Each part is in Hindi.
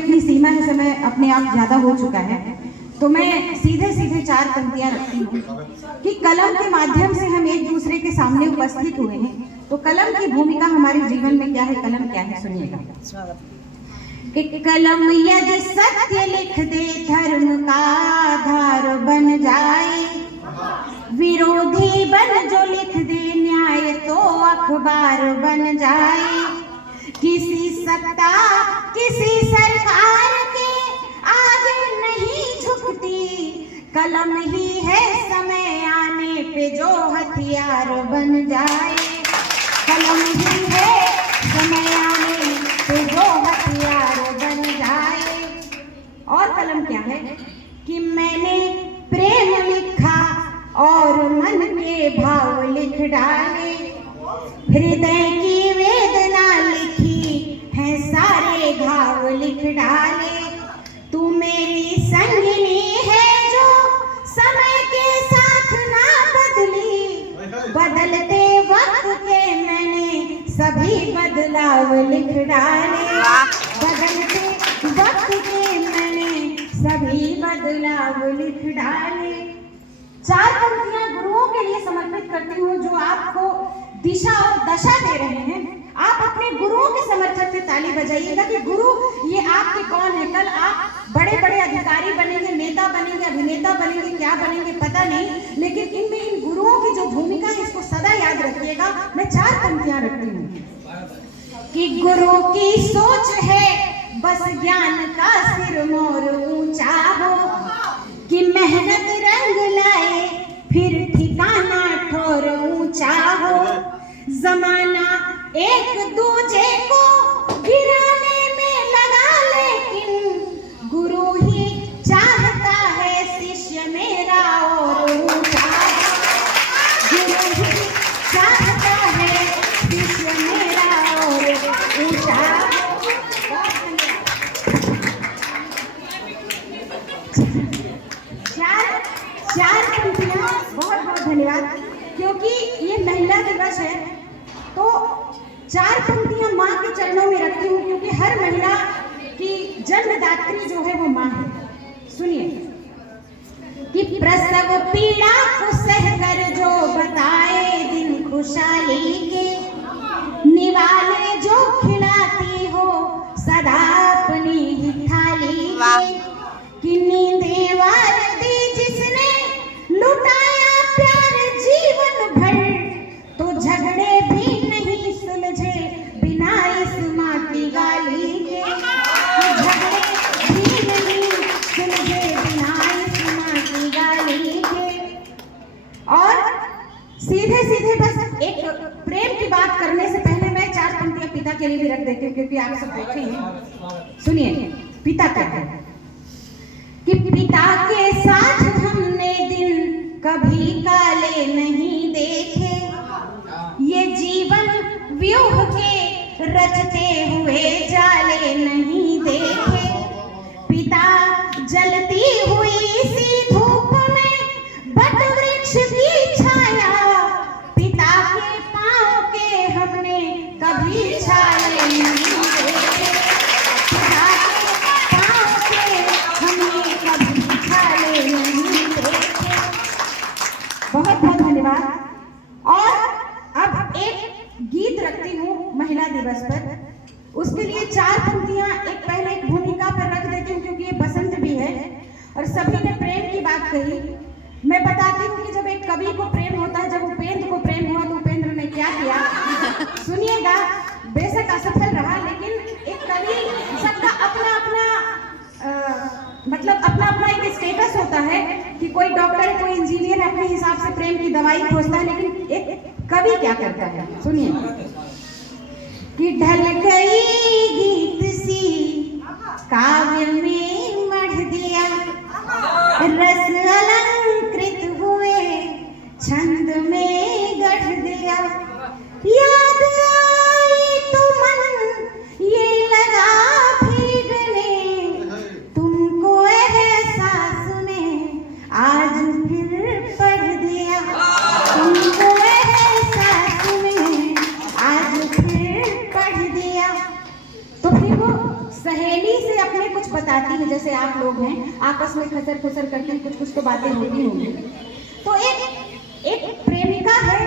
अपनी सीमा है, समय अपने आप ज्यादा हो चुका है, तो मैं सीधे सीधे 4 पंक्तियां रखती हूँ कि कलम के माध्यम से हम एक दूसरे के सामने उपस्थित हुए हैं। तो कलम की भूमिका हमारे जीवन में क्या है, कलम क्या है, सुनिएगा। कि कलम यदि सत्य लिख दे धर्म का आधार बन जाए, विरोधी बन जो लिख दे न्याय तो अखबार बन जाए। किसी सत्ता किसी सरकार के आगे नहीं झुकती, कलम ही है समय आने पे जो हथियार बन जाए। कलम ही है समय आने पे जो हथियार बन जाए। और कलम क्या है कि मैंने प्रेम लिखा और मन के भाव लिख डाले, हृदय की वेदना लिखी है सारे घाव लिख डाले। तू मेरी संगिनी है जो समय के साथ ना बदली, बदलते वक्त के मैंने सभी बदलाव लिख डाले। बदलते वक्त के मैंने सभी बदलाव लिख डाले। 4 पंक्तियां गुरुओं के लिए समर्पित करती हूँ जो आपको दिशा और दशा दे रहे हैं। आप अपने गुरुओं के समर्थन से ताली बजाइएगा कि गुरु ये आपके कौन है। कल आप बड़े बड़े अधिकारी बनेंगे, नेता बनेंगे, अभिनेता बनेंगे, क्या बनेंगे पता नहीं, लेकिन इनमें इन गुरुओं की जो भूमिका है इसको सदा याद रखिएगा। मैं 4 पंक्तियां रखती हूँ कि गुरु की सोच है बस ज्ञान का सिर मोर ऊंचा हो, कि मेहनत रंग लाए फिर ठिकाना ठोर ऊंचा हो। जमाना एक दूजे को गिराने में लगा, लेकिन गुरु ही चाहता है शिष्य मेरा और ऊंचा। गुरु ही चाहता है शिष्य मेरा और ऊंचा। चार पंक्तियां, बहुत बहुत धन्यवाद। क्योंकि ये महिला दिवस है तो 4 पंक्तियां माँ के चरणों में रखती हूँ, क्योंकि हर महिला की जन्मदात्री जो है वो माँ है। सुनिए कि प्रसव पीड़ा को सहकर जो बताए दिन खुशहाली के, निवाले जो खिलाती हो सदा अपनी ही थाली के, कि नींदें वार दी जिसने लुटाया प्यार जीवन भर, तो झगड़े भी नहीं सुलझे बिना इस माँ की गाली के। तो झगड़े भी नहीं सुलझे बिना इस माँ की गाली के। और सीधे सीधे बस एक प्रेम की बात करने से पहले मैं 4 पंक्तियां पिता के लिए भी रख देती हूँ, क्योंकि आप सब बैठे हैं। सुनिए पिता क्या है कि पिता के साथ हमने दिन कभी काले नहीं देखे, ये जीवन व्यूह के रचते हुए जाले नहीं देखे। पिता जलती हुई इसी धूप में बट वृक्ष की छाया, पिता के पांव के हमने कभी छाले नहीं देखे। पिता के पांव के हमने कभी छाले नहीं देखे। बहुत बहुत धन्यवाद। और अब एक गीत रखती हूँ महिला दिवस पर, उसके लिए 4 पंक्तियां एक पहले एक भूमिका पर रख देती हूँ, क्योंकि ये बसंत भी है और सभी ने प्रेम की बात कही। मैं बताती हूँ कि जब एक कवि को प्रेम होता है, जब उपेंद्र को प्रेम हुआ तो उपेंद्र ने क्या किया, सुनिएगा। बेशक असफल रहा, लेकिन एक कवि सबका अपना अपना मतलब अपना अपना एक स्टेटस होता है कि कोई डॉक्टर है, कोई इंजीनियर है, अपने हिसाब से प्रेम की दवाई खोजता है, लेकिन एक कवि क्या करता है सुनिए कि ढल गई गीत सी काव्य में मढ़ दिया, रस अलंकृत हुए छंद में गढ़ दिया। याद आई तो मन ये लगा भीगने, तुमको एहसास में आज फिर पढ़ दिया। तुमको एहसास में आज फिर पढ़ दिया। तो फिर वो सहेली से अपने कुछ बताती है, जैसे आप लोग हैं आपस में खसर खुसर करते हैं, कुछ कुछ तो बातें होती होंगी। तो एक प्रेमिका है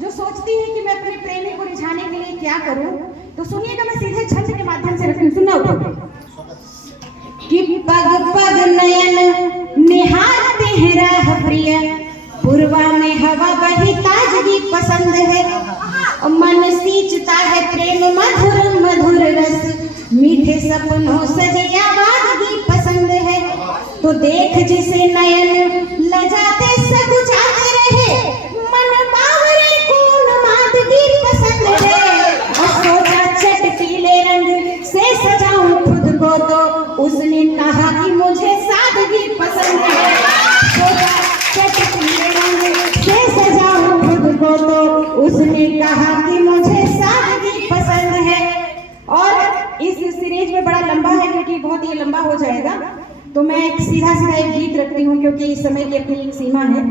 जो सोचती है कि मैं अपने प्रेमी को रिझाने के लिए क्या करूं। तो सुनिएगा, मैं सीधे छंद के माध्यम से रखूं, सुनना होगा कि पग पग नयन निहारते हैं राह प्रिय, पूर्वा में हवा बही ताजगी पसंद है, मन सींचता है प्रेम मधुर मधुर रस, मीठे सपनों सजिया वादगी पसंद है। तो देख जिसे नयन लजाते सकुचाते रहे, मन बावरे कौन मादगी पसंद है। और सोचा चटकीले रंग से सजाऊं खुद को, तो उसने कहा कि मुझे सादगी पसंद है। सोचा चटकीले रंग से सजाऊं खुद को, तो उसने कहा कि मुझे सादगी पसंद है। और इस सीरीज में बड़ा लंबा है, क्योंकि बहुत ही लंबा हो जाएगा, तो मैं एक सीधा एक गीत रखती हूँ, क्योंकि इस समय की अपनी एक सीमा है।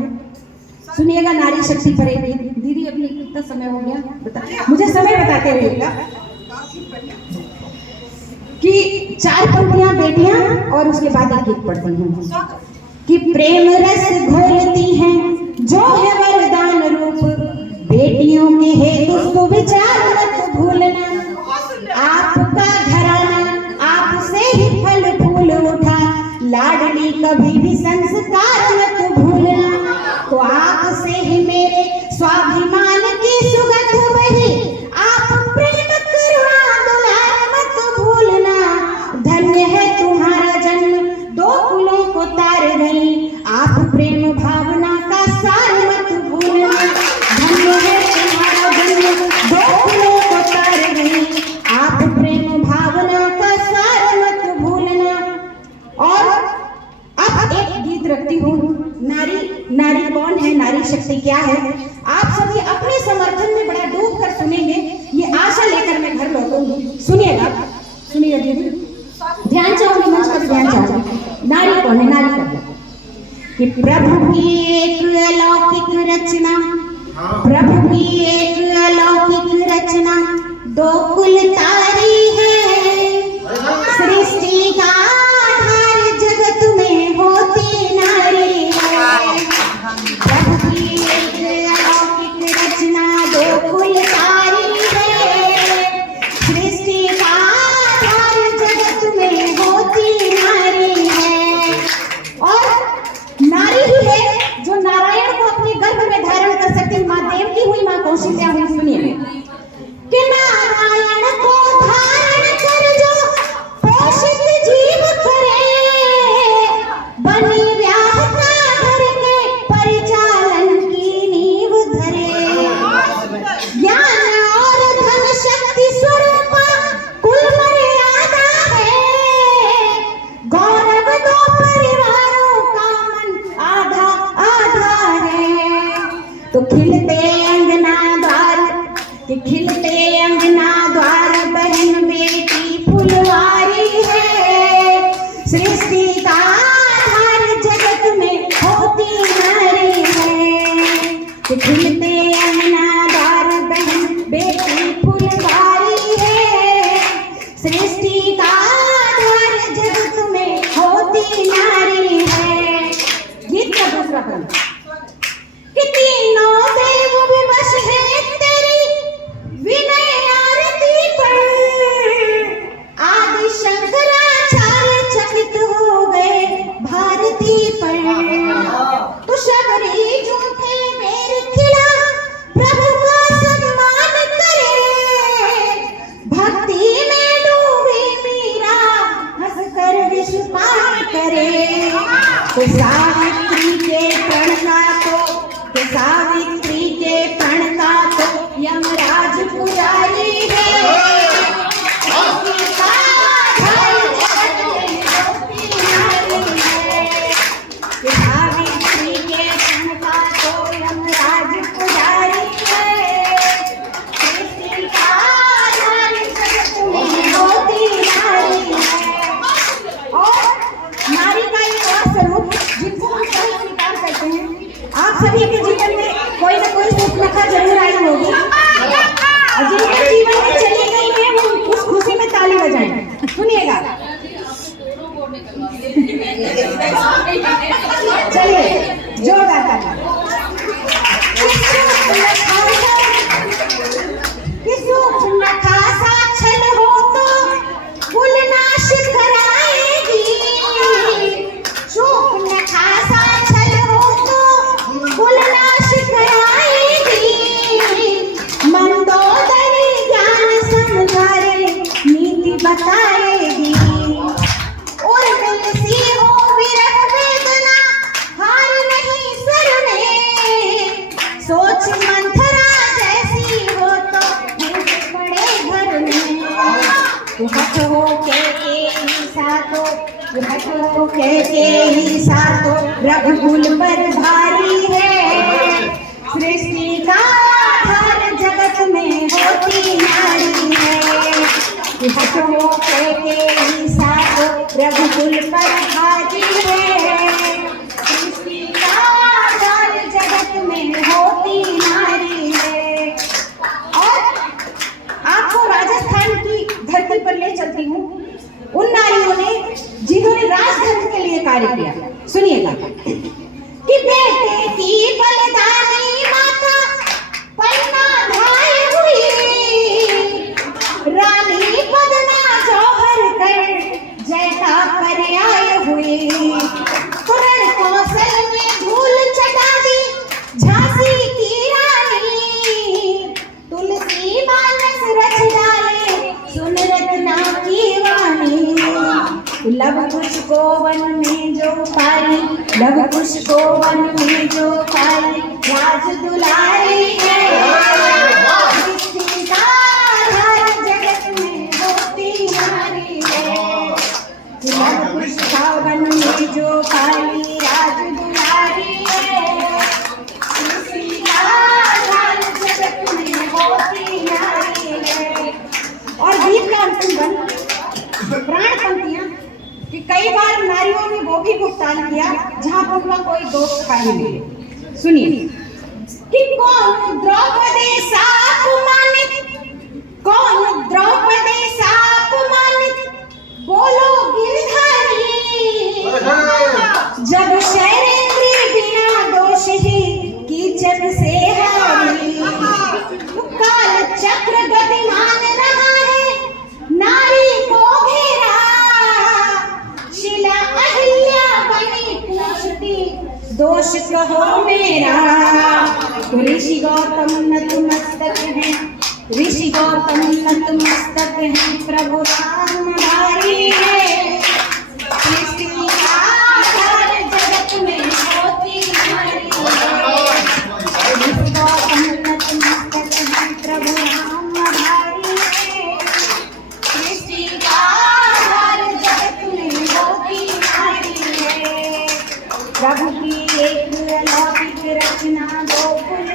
सुनिएगा, नारी शक्ति पर एक गीत। दीदी अभी कितना समय हो गया बता, मुझे समय बताते रहिएगा। कि 4 पंक्तियां बेटियां और उसके बाद एक गीत पढ़ती हूँ कि प्रेम रस घोलती हैं जो है वरदान रूप, बेटियों के हेतु सुविचार मत भूलना, आपका घराना आपसे ही फल फूल उठा, लाडली कभी भी संस्कार मत भूलना। तो आपसे ही मेरे स्वाभिमान की सुगंध बही, आप प्रेम करुणा दुलार मत भूलना। धन्य है तुम्हारा जन्म दो कुलों को तार रही, आप प्रेम भावना का सार मत भूलना। धन्य है तुम्हारा जन्म दो कुलों को तार रही, आप प्रेम भावना का सार मत भूलना। और अब एक गीत रखती हूँ, नारी कौन है, नारी शक्ति क्या है, आप सभी अपने समर्थन में बड़ा डूब कर सुनेंगे, ये आशा लेकर मैं घर लौटूंगी। सुनिएगा दीदी, ध्यान चाहूंगी, मंच का ध्यान चाहूंगी। नारी कौन है, नारी कौन है कि प्रभु की एक अलौकिक रचना, प्रभु की एक अलौकिक रचना, दो कुल तारी है, सृष्टि का आधार जगत में होती नारी है। प्रभु की एक अलौकिक रचना, दो कुल तारी है, सृष्टि का आधार जगत में होती नारी है। और नारी ही है जो नारायण को अपने गर्भ में धारण कर सकती, माँ देवकी हुई, माँ कौशल्या हुई। सुनिए कि नारायण को धारण कर जो पोषित जीव करे, बनी व्याहता घर के परिचालन की नींव धरे। ज्ञान और धन शक्ति स्वरूपा कुल मर्यादा है, गौरव दो परिवारों का मन आधा आधा है। तो खिलते अंगना द्वार, खिलते अंगना द्वार, बहन बेटी फुलवारी है, सृष्टि का आधार जगत में होती नारी है। खिलते अंगना द्वार, बहन बेटी फुलवारी है, सृष्टि का आधार जगत में होती नारी है। गीत का दूसरा क्रम कि तीनों देव विवश है तेरी विनय आरती पर, आदि शंकराचार्य चकित हो गए भारती पर। तो शबरी झूठे मेरे खिला प्रभु का सम्मान करे, भक्ति में डूबी मीरा हंसकर विश्व पार करे। तो सावित्री के प्रण का तो सावित्री के प्रण का तो यमराज पुजारी है, सावित्री के प्रण का तो यमराज पुजारी है, सृष्टि का आधार जगत में होती नारी है। और नारी का एक और स्वरूप जिनको हम चलिए जोरदार ताली। सुख न खासा छल हो तो गुलनाश कराएगी। सुख न खासा छल हो तो गुलनाश कराएगी। मंदोदरी ज्ञान समझाए नीति बताएगी। और मिलती हो विरह वेदना हार नहीं सर में। सोच मंथरा जैसी हो तो भूत पड़े घर में। हट हो के साथो, हट हो के साथो रघुकुल पर भारी है। सृष्टि का हर जगत में होती नारी है। हट हो के साथो रघुकुल पर भारी है। सृष्टि का हर जगत में होती नारी है। और आपको राजस्थान की धरती पर ले चलती हूँ, उन नारियों ने जिन्होंने राजधर्म के लिए कार्य किया। सुनिएगा कि बेटे की बलिदानी माता पन्ना धाई हुई। रानी पदमा जौहर कर जैसा पर आए हुए। कुरण कौशल में धूल चटा दी झांसी की रानी। तुलसी मानस रच डाले सुन रत्ना की वाणी। लव कुश को वन में जो पाई, लव कुश को वन में जो पाई राज दुलारी है। सृष्टि का हर जगत में होती नारी है। लव कुश का वन में जो पाई राज दुलारी है। सृष्टि का हर जगत में होती नारी है। और गीत का अंतिम बन प्राण पंक्तियां कि कई बार नारियों ने वो भी भुगतान किया जहां पर उनका कोई दोष खाली मिले। सुनिए कि कौन द्रौपदी सापमानित, कौन द्रौपदी सापमानित बोलो गिरधारी। जब शैलेंद्री बिना दोष ही कीचक से हारी। काल चक्र गतिमान रहा है नारी को घेरा। शिला अहिल्या बनी पूछती दोष कहो मेरा। ऋषि गौतम नतमस्तक हैं, ऋषि गौतम नतमस्तक हैं प्रभु राम भारी है। सृष्टि का हर जगत में होती नारी है। ऋषि गौतम नतमस्तक हैं प्रभु राम भारी है। सृष्टि का हर जगत में होती नारी है। प्रभु की एक अलौकिक रचना गोकुल